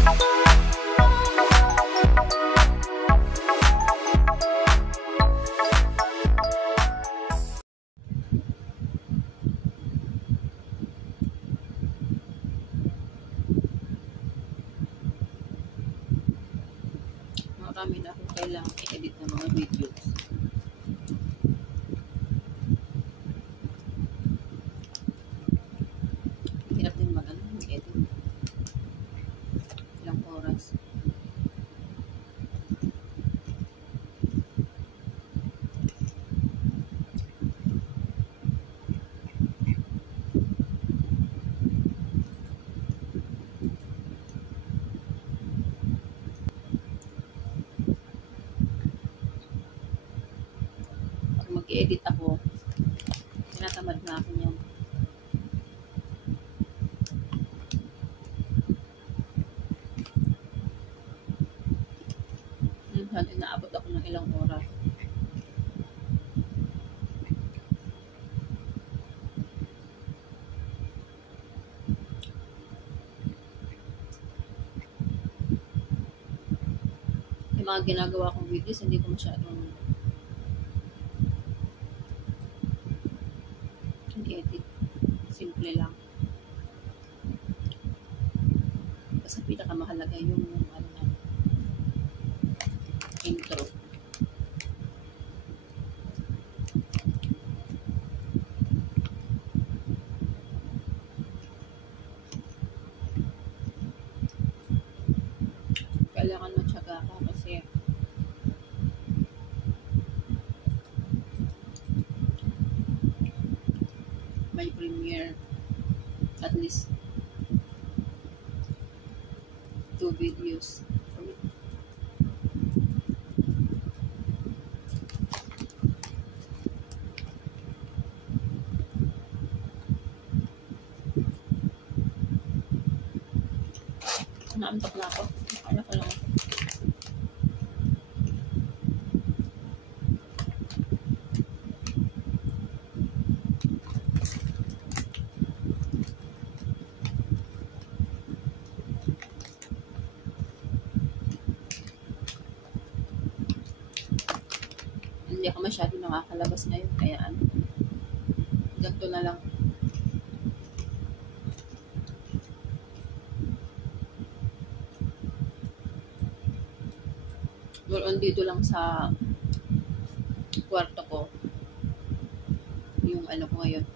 Marami na akong kailangan i-edit ng mga videos. Hirap din mag-edit. Ilang oras. Mag-edit ako, tinatamad na ako niyan. Minsan, inaabot ako ng ilang oras. Yung mga ginagawa kong videos, hindi ko masyadong edit. Simple lang. Basta pinakamahalaga yung intro. Kailangan matyaga ka kasi may premiere at least 2 videos. Naantok na ako. Akala ko lang. Hindi ako masyado nakakalabas ngayon, kaya ganito na lang. More on dito lang sa kwarto ko yung ko ngayon,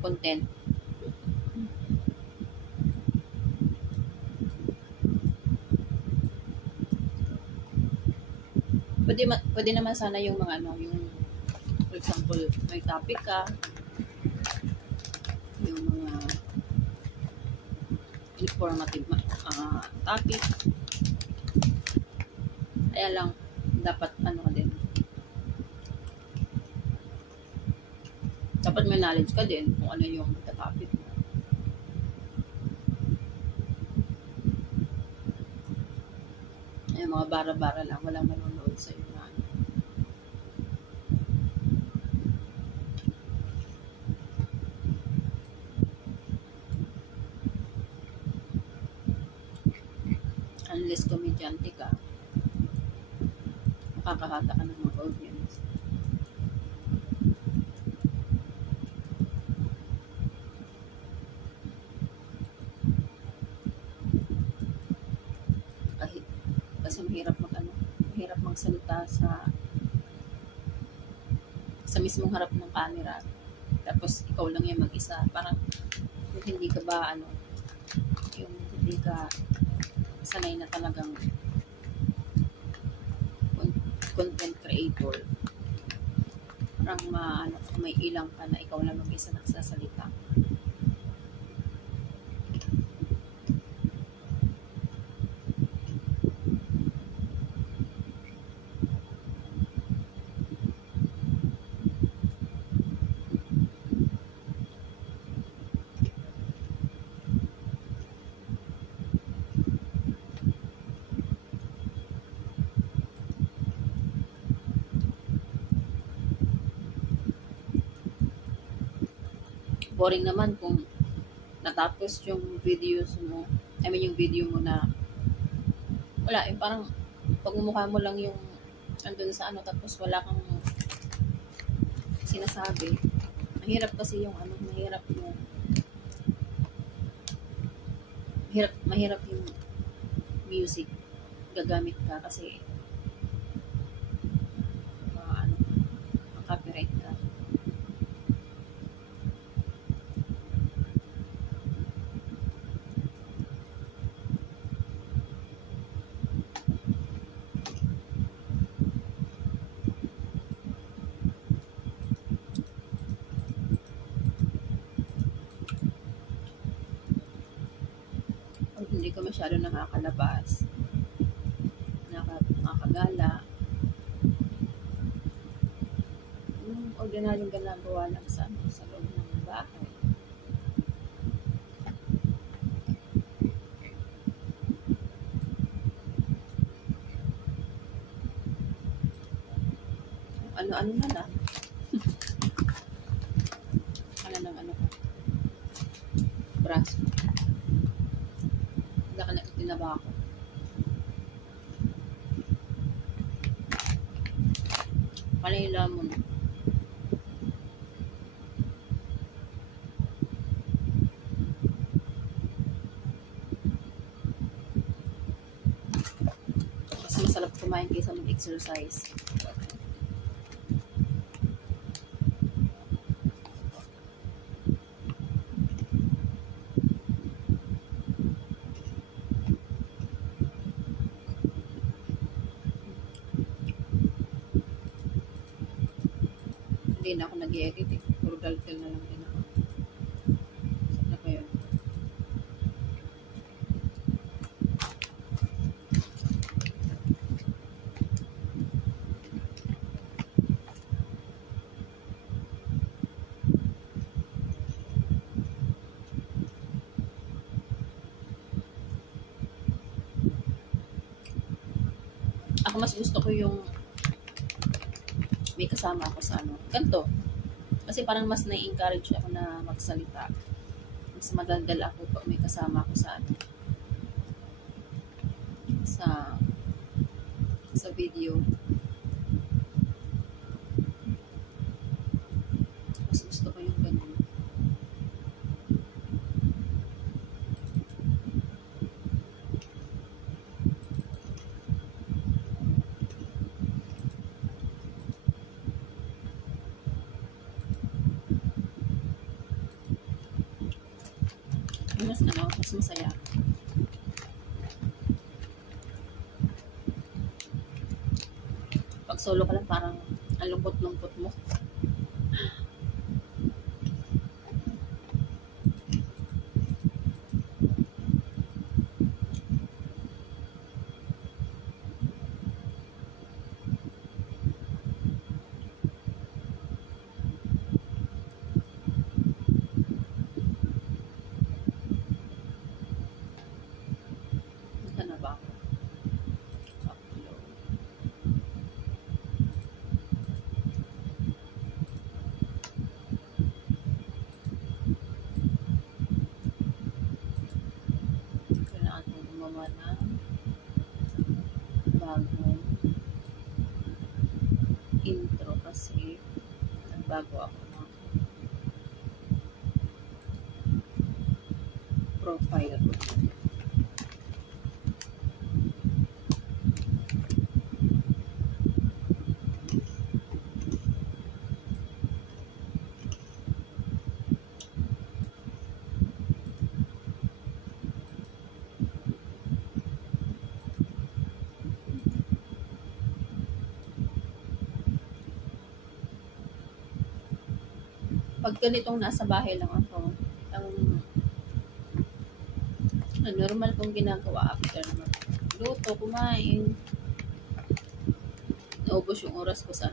content. Pwede naman sana yung mga yung for example, may topic ka, yung mga informative topic. Kaya lang, dapat din. Dapat may knowledge ka din kung ano yung topic mo. Ay, mga bara-bara lang, walang manonood sa iyo na unless komedyante ka, makakahata ka ng mga audience. Kasi mahirap magsalita sa mismong harap ng camera, tapos ikaw lang yung mag-isa. Parang hindi ka ba yung hindi ka sanay na talagang content creator, parang may ilang ka na ikaw lang mag-isa nagsasalita. Boring naman kung natapos yung videos mo I mean, yung video mo na, wala, yung parang, pagmumukha mo lang yung, andun sa ano, tapos wala kang sinasabi. Mahirap kasi yung ano, mahirap yung music gagamit ka kasi ano, copyright ka. Pag hindi ko masyado nakakalabas, nakakagala, yung ordinaryong ginagawa lang sa loob ng bahay. Ano na lang. Ano ng ano ko. Braso. Wala ka na itinaba ko. Kanila mo na. Mas masarap kumain kaysa mag-exercise. Hindi na ako nag-edit eh. Puro galgal na lang din ako. Ano pa yun? Ako mas gusto ko yung may kasama ako sa ano. Ganto. Kasi parang mas na-encourage ako na magsalita. Mas madaldal ako pag may kasama ako sa ano. Sa video. Mas gusto ko yung ganun. Mas masaya. Pag solo ka lang parang ang lungkot-lungkot mo. Na ba ako? Upload. Kailangan kong gumawa ng bagong intro kasi nagbago ako ng profile ko. Pag ganitong nasa bahay lang ako, ang normal kong ginagawa after na magluto, kumain, naubos yung oras ko sa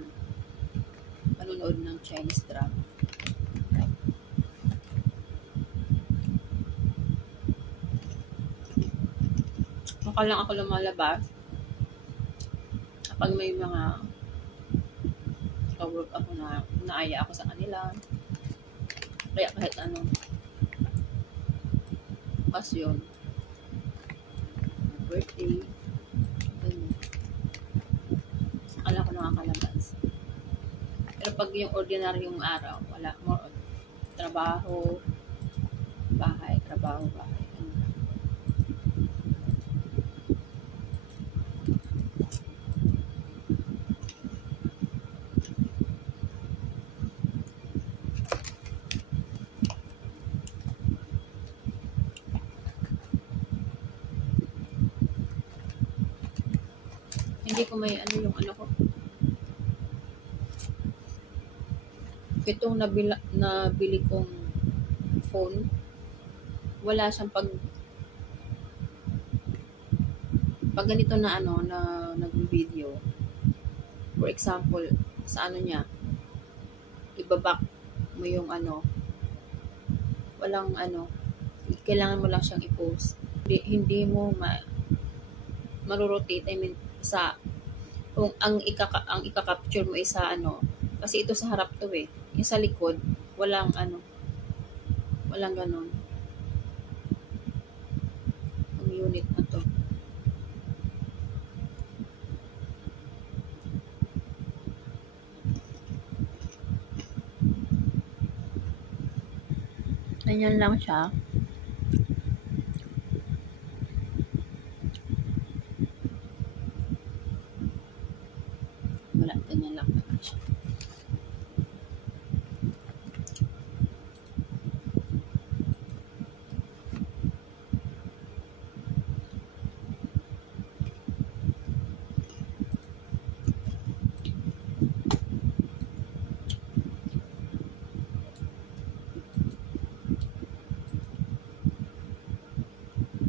panonood ng Chinese drama. Baka lang ako lumalabas kapag may mga ka-work ako na naaya ako sa kanila. Kaya kahit anong okasyon, birthday. Ganun. Akala ko nakakalabas. Pero pag yung ordinaryong araw, wala. More on trabaho, bahay, trabaho, bahay. Ganun. Hindi ko may ano yung ano ko. Itong nabili kong phone, wala siyang pag ganito na ano na nag-video. For example, sa ano niya, ibaback mo yung ano, walang ano, kailangan mo lang siyang i-post. Hindi mo marurotate, I mean, sa kung ang ika-capture mo isa ano, kasi ito sa harap to eh. Yung sa likod, walang ano, walang ganon. Ang unit na to. Ganyan lang siya. Wala, ganyan lang naman siya.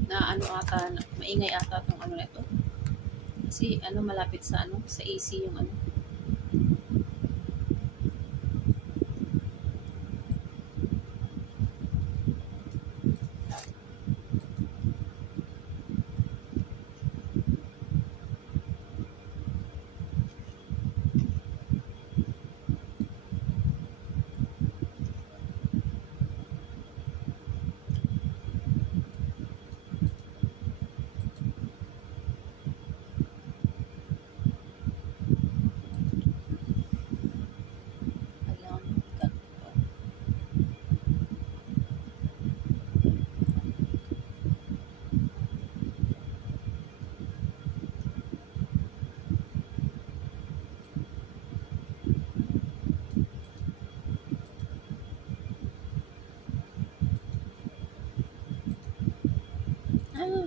Na ano ata, maingay ata tong ano na ito. Kasi ano malapit sa ano, sa AC yung ano. Ah,